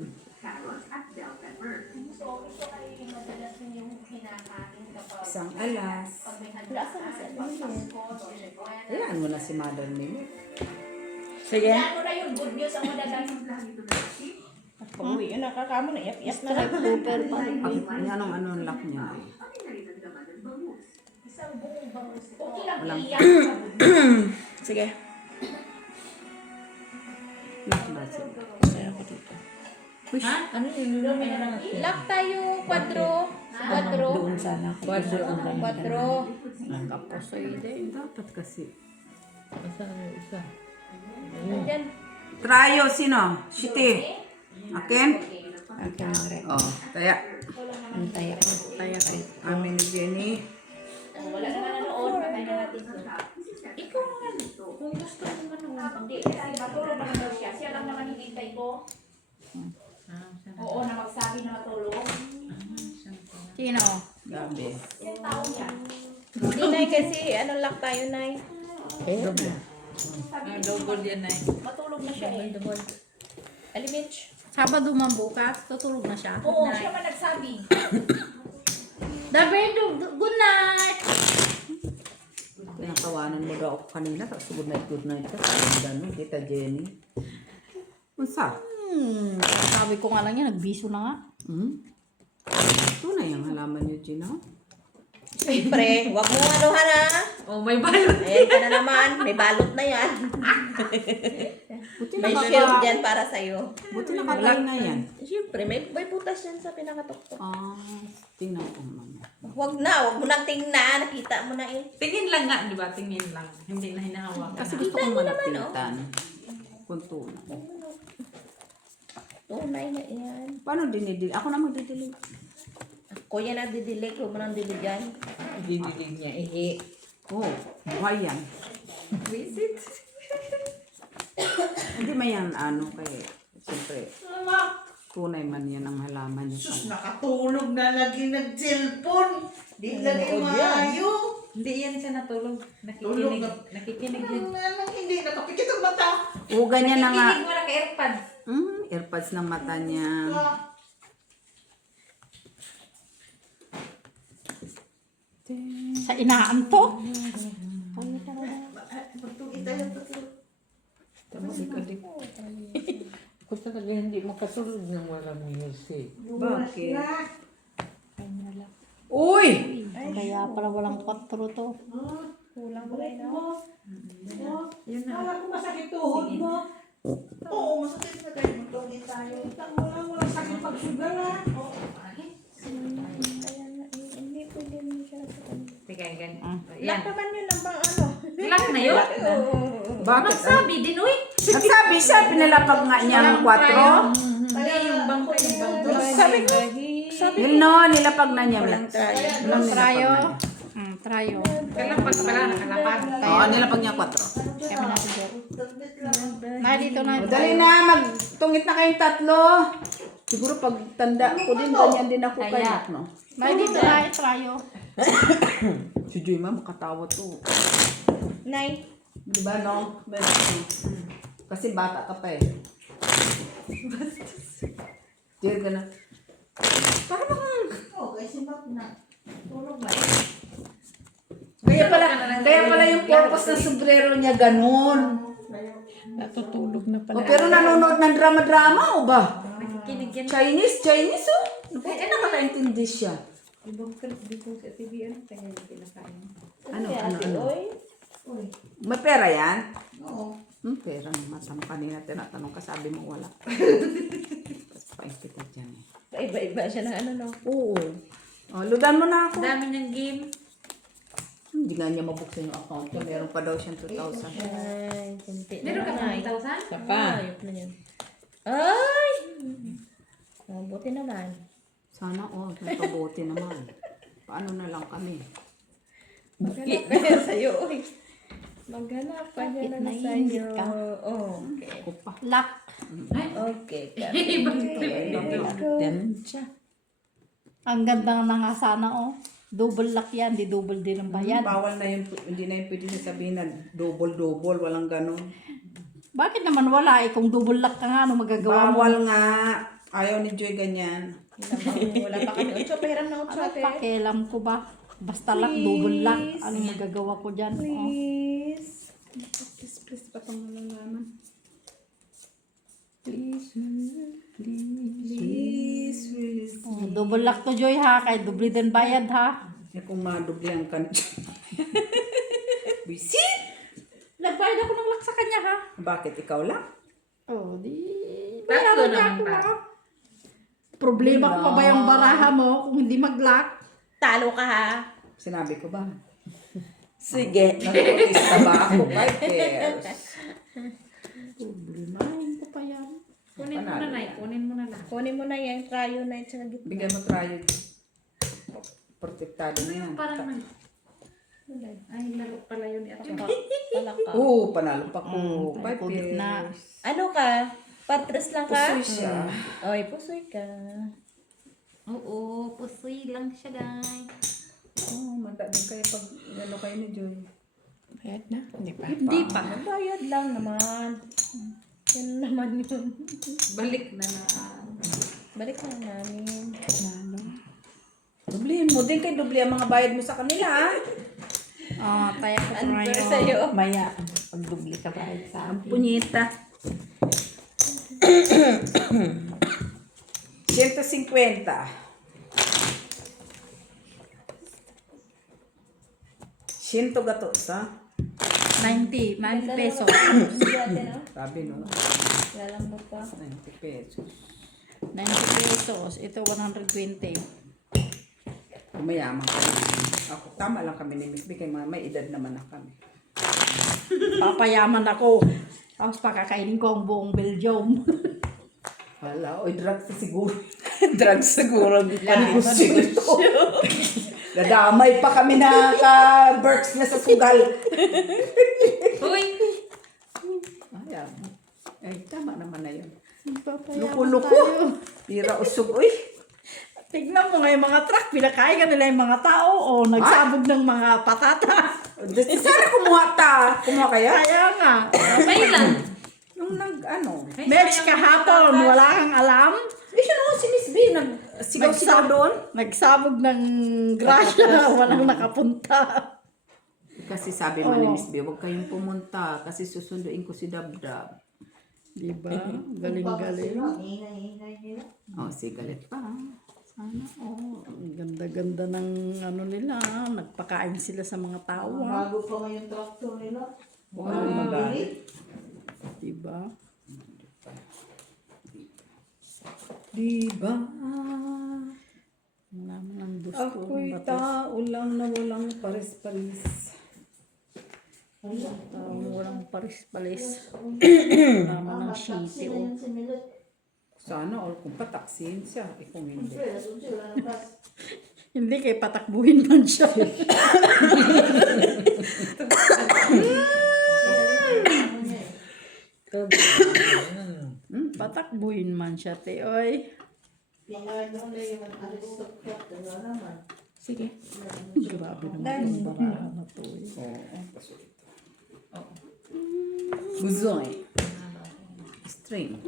Isang alas. Lasa na sa Ayan mo na si Mother Mimi. Sige. Ano na yung good news ang madadang pag-uwi. Yun, nakakamo na. Iyak-iyak na lang. Strike Cooper pa rin. Anong lock niya? okay lang Walang- iiyak sa good news. Sige. Lock ba siya? Masaya ako dito. Ha? Ano yun? Lock tayo. Quadro. Quadro. Doon sana ako. Quadro. Dapat kasi. Diyan. Trayo, sino? Shiti. Akin? Akin ang red. Oh, kaya. Antay ako. Taya ka. Amin ni Jenny. Wala naman nanood. Patay na natin. Ikaw naman. Kung gusto mo manood. Hindi. Kasi matulog naman daw siya. Siya lang naman hinintay ko. Oo, na magsabi na matulog. Sino? Gabi. Yung tao niya. Hindi, Nay, kasi ano lock tayo, Nay. Double yan na Matulog na siya eh. Alimich. Sabado man bukas, tutulog na siya. Oo, siya man nagsabi. David, good night! Pinatawanan mo daw ako kanina. Tapos good night ka. Gano'n, kita Jenny. Unsa? Sabi ko nga lang yan, nagbiso na nga. Ito na yung halaman niyo, Gina. Siyempre, wag mo ano ha. Oh, may balot. Ayan ka na naman. May balot na yan. Buti May shield dyan para sa'yo. Buti nakatay na yan. Siyempre, may butas yan sa pinakatuktok. Ah, tingnan ko mamaya. Wag na, wag mo nang tingnan. Nakita mo na eh. Tingin lang nga, di ba? Tingin lang. Hindi na hinahawakan. Kasi gusto kong malapitan. Kuntulan. Tunay na yan. Paano dinidili? Ako na magdidili. Ako yan ang didilig. Huwag mo nang diligyan. Dididig niya. Ihi. Oh, buhay yan. Visit. Hindi man yan ano kay siyempre tunay man yan ang halaman niya. Sus, nakatulog na lagi nag-cellphone. Di lagi maayo. Hindi yan siya natulog. Tulog Nakikinig. na. Nakikinig yan. Anong hindi nakapikit ang mata? O ganyan na nga. Nakikinig mo na ka-airpods. Earpads ng mata niya. Sa inaan to. Magtugi tayo tatlo. Ako talaga hindi makasulog ng walang music. Bakit? Uy! Kaya pala walang 4 to. Kulang mo na yun. Kala ko masakit tuhod mo. Oo, masakit na tayo. Magtugi tayo. Wala sakit pag-sugar ha. Hindi pwede mo siya sa kanya. Sige, ganyan. Lock naman yun ang pang ano. Lock na yun? Bakit? Sabi din, uy! Nagsabi siya, pinalapag nga niya ang 4. Hindi, yung bangko, yung bangko. Sabi ko, Yun no, nilapag na niya. Walang tayo. Nung Trayo. nilapag na niya. Trayo. Kalapag pala, nakalapag. Oo, nilapag niya 4. Kami natin dyan. Na dito na. O, dali na, magtungit na kayong 3. Siguro pag tanda ko din, ganyan din ako kay Kaya. no? May dito na itrayo. Si Joy ma, makatawa to. Nay. Di ba, no? Kasi bata ka pa eh. Joy ka na. Kaya pala yung purpose ng sombrero niya ganun. Natutulog na pala. O, pero nanonood ng drama-drama o ba? Kinig yan. Chinese oh. Eh, nakakaintindi siya. Ibang dito sa TV, ano kaya yung kinakain? Ano? May pera yan? Oo. Pera naman. Tama kanina tinatanong ka, sabi mo wala. Tapos paing kita dyan eh. Iba-iba siya ng ano, no? Oo. Oh, ludan mo na ako. Dami ng game. Hindi nga niya mabuksan yung account ko. Meron pa daw siyang 2,000. Ay, kunti Meron ka na, Nay. pa 1,000? Isa pa. Ayop na yan. Ay! Oh, buti naman. Sana may pabuti naman. Paano na lang kami? Maghanap ka yan sa'yo, uy. Maghanap ka yan na Naiinit sa'yo. ka? Oh, okay. Ako pa. Lock. Okay. Ganun siya. Ang ganda na nga sana oh. Double lock yan, di double din ang bayad. Bawal na yun. Hindi na yun pwede sabihin na double-double. Walang ganun. Bakit naman wala eh? Kung double lock ka nga, ano magagawa mo? Bawal nga. Ayaw ni Joy ganyan. Wala pa kami. Ocho, pahiram na ocho, Ano ate. pakialam ko ba? Basta lock, double lock. Ano magagawa ko dyan? Oh. Please. Please, patang malalaman. Please, please. Oh, double lock to Joy ha, kay doble din bayad ha. Kung madublihan ka na. Bisit! Nagbayad ako ng lock sa kanya ha. Bakit ikaw lang? Oh, di... Tatlo bayaran niya naman ako pa. lang. Problema ko pa ba yung baraha mo kung hindi mag-lock? Talo ka, ha? Sinabi ko ba? Sige. Nag-protesta ba ako? 5 pesos. Problemahin ko pa yan. Kunin mo na, Nay. Kunin mo na lang. Kunin mo na yan, trayo na sa gitna. Bigyan mo tayo. Protektado na yan. Parang ay, laro pala yun. Palak ka. Oo, panalo pa ko. 5 Kulit na. pesos. Ano ka? Patres lang ka? Pusoy siya. Oy, pusoy ka. Oo, pusoy lang siya, guys. Oo, manda din kayo pag ano kayo ni Joy. Bayad na. Hindi pa. Hindi pa. Bayad lang naman. Yan naman yun. Balik na na. Balik na namin. Dublihin mo din kay dubli ang mga bayad mo sa kanila. Ah, tayo ko Ano ba tayo. sa'yo? Maya, pag dubli ka bayad sa Ang akin. punyeta. 150. 100 gato sa 90 pesos. Sige ate, no? sabi no. Lalambot pa. 90 pesos. 90 pesos. Ito 120. Mayaman kami. Ako, tama lang kami ni Miss B. Kaya may edad naman na kami. Papayaman ako. Tapos pakakainin ko ang buong Belgium. Wala, oy, drugs na siguro. Drugs siguro. Panigusyo ito. Nadamay pa kami na ka-Berks na sa sugal. Uy! Ayan. Ay, tama naman na yun. Papayaman Luko-luko. tayo. Tira usog. Uy. Tignan mo nga yung mga truck. Pinakain ka nila yung mga tao. O nagsabog ng mga patatas. Sana kumuha ta. Kumuha kaya? Kaya nga. May lang. Nung nag-ano. Merch kahapon. Wala kang alam. Di siya naman si Miss B. Nagsigaw-sigaw doon. Nagsabog ng grasya. Walang nakapunta. Kasi sabi mo ni Miss B, huwag kayong pumunta. Kasi susunduin ko si Dabdab. Diba? Galing-galing. Oh, si galit pa. Sana, oh, ang ganda-ganda ng ano nila. Nagpakain sila sa mga tao. Bago pa ngayon traktor nila. Huwag kayong magalit. Diba? Diba? Wala mo ng gusto. Ako'y tao lang na walang pares-pares. Walang paris-palis. Wala mo ng shiti. Oh. Sana all kung pataksin siya. Kung hindi. Hindi kay patakbuhin man siya. Patakbuhin man siya, te. Oy. Mga ano na yung aristocrat. Ano naman. Sige. Grabe naman yung barahan na to. Buzoy. String.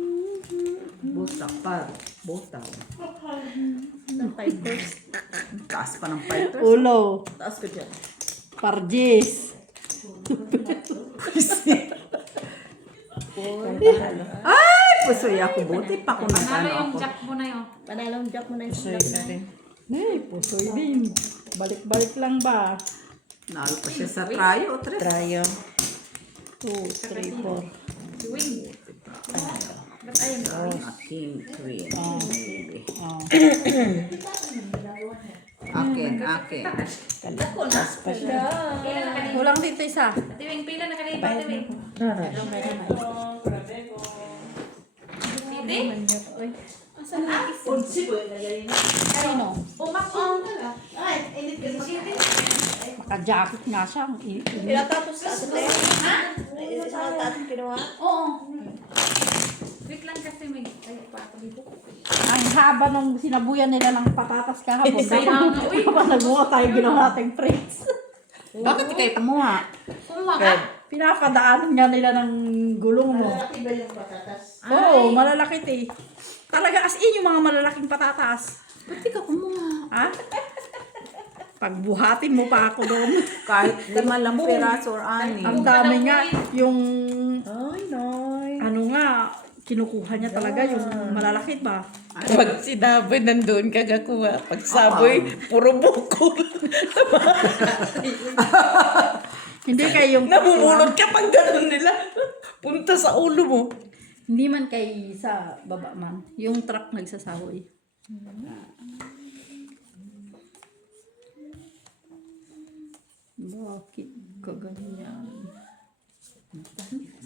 Butak pa. Butak. Ng fibers. Taas pa ng fighters. Ulo. Taas ko dyan. Parjis. Ay, pusoy ako. Buti pa kung Panalo nagano yung ako. jack mo na yun. Panalong jack mo na yung Soy na rin. Ay, pusoy din. Balik-balik lang ba? Nalo pa siya sa trayo o tres. Trayo. 2, 3, 4. Si Wing. Ba't ayaw mo? King, queen. Baby. Oh. Akin. Kalipas pa siya. Pila na kanina. Kulang dito isa. Ate Wing, pila na kanina. Ate Wing. Hindi? Pulsi ko yung nagaling. Sino? Umakong. Ay, init ka sa Maka-jacket nga siya. Pinatapos sa ate tayo. Ha? Sa taas kinuha. Oo. Wait lang kasi may tayo pa ako dito. Ang haba nung sinabuyan nila ng patatas kahapon. Kaya nga, uy. Habang nagbuha tayo ginawa nating friends. Bakit di kayo kumuha? Kumuha ka? Pinapadaanan nga nila ng gulong mo. Malaki ba yung patatas? Oo, malalaki eh. Talaga as in yung mga malalaking patatas. Ba't di ka kumuha? Ha? Pagbuhatin mo pa ako doon. Kahit 5 lang piraso or 6. Ang dami nga yung Ay, noy. ano nga, kinukuha niya talaga yung malalaki ba? Pag sinaboy, nandun ka gakuha. Pag saboy, puro bukol. Hindi kayo yung Namumulot ka pag ganun nila. Punta sa ulo mo. Hindi man kay sa baba man. Yung truck nagsasahoy. Bakit ka ganyan?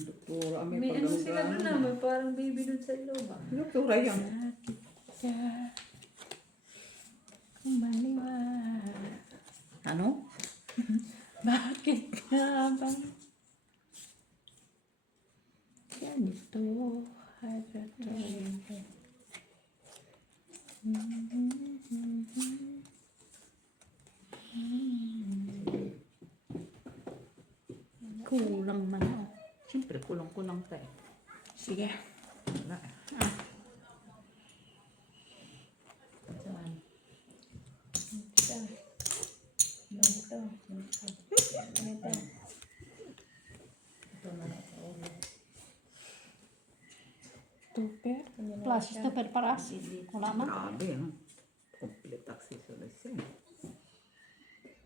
Doktora, May ano sila doon na, may parang baby doon sa loob ah. Doktora yan. Ano? Bakit nga ba? Ganito. Kulang man. Siyempre, kulang-kulang tayo. Sige. Tuper. Plastic to paras. Wala man. Grabe, no? Complete accessories yan.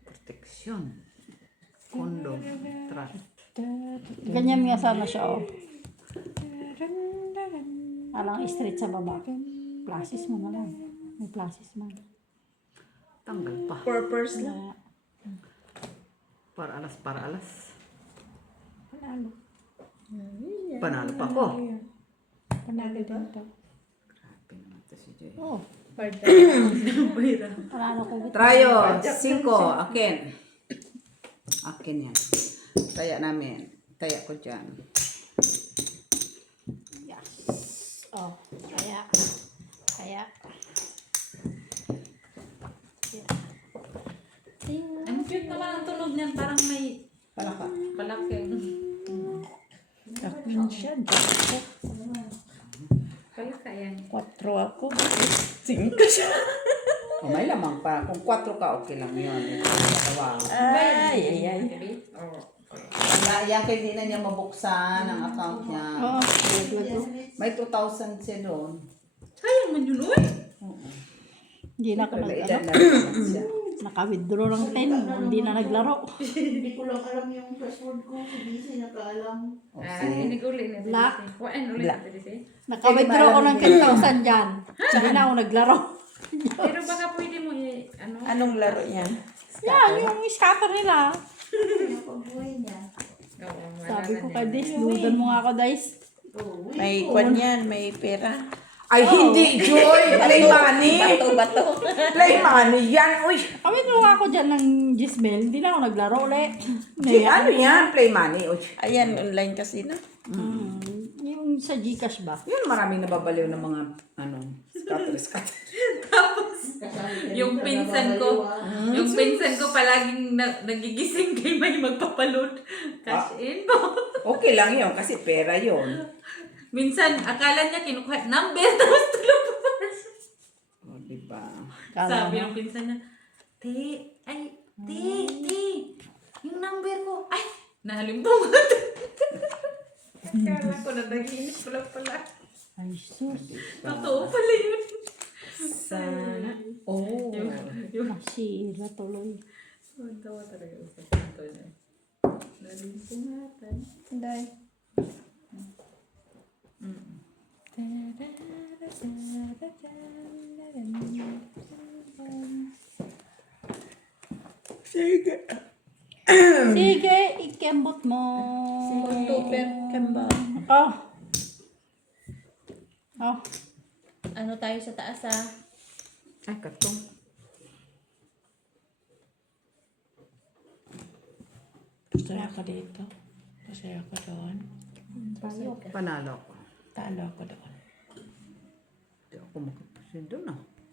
Protection. Condom. Trash. Ganyan nga sana siya oh. Alang straight sa baba. Plasis mo na lang. May plasis man. Tanggal pa. Purpose lang. Para alas. Panalo. Panalo pa ko. Panalo din to. Grabe naman to si Joy. Oh. Panalo ko. Trayo, 5. Akin. Akin yan. Taya namin. Taya ko dyan. Yes. Oh. Kaya. Ang cute naman ang tunog niyan, parang may Palaka. palaki. Akin siya. Dako. Palaka yan. 4 ako. 5 siya. O, may lamang pa. Kung 4 ka, okay lang yun. Dalawa. Ay. Oo. Yan kaya di na niya mabuksan ang account niya. Oh. May 2,000 siya doon. Sayang man yun, uy! Hindi na ako Pero may nag edad na rin siya. naka-withdraw ng 10. Hindi na naglaro. Hindi ko lang alam yung password ko. Hindi siya nakaalam. O, Ah, sige. iniguli na dito. Black. Kuhaan ulit na dito. Naka-withdraw ako ng 10,000 dyan. Hindi na ako naglaro. Pero baka pwede mo ano? Anong laro yan? Yan, yung scatter nila. Yung pagbuhay niya. Oo, wala Sabi na ko din. kay Dice, ludan mo nga ako, Dice. Oh, May kwan yan, may pera. Ay, hindi, Joy! Play money! Bato. Play money yan! Uy! Kami nga ako dyan ng Gismel. Hindi na ako naglaro ulit. Ano yan? Play money. Uy. Ayan, online casino. Yung sa Gcash ba? Yun, maraming nababaliw ng mga, Katres ka. Yung pinsan ko, yung pinsan ko palaging nagigising kay may magpapaload. Cash in po. Okay lang yun kasi pera yun. Minsan, akala niya kinukuha number, tapos tulog pa. O, diba? Sabi ng pinsan niya, Te, yung number ko, ay, nahalimbong. Akala ko na naginis pala. Ay, sus. Totoo pala yun. Sana. Oh. Masira tuloy. Tawa talaga sa pinto niya. Nalimpungatan. Day. Sige, ikembot mo. October, Kemba. Oh. Oh. Ano tayo sa taas ah? Ay, katong. Masaya ka dito. Masaya ka doon. Panalo ko. Talo ako doon. Hindi ako makapasin doon ah.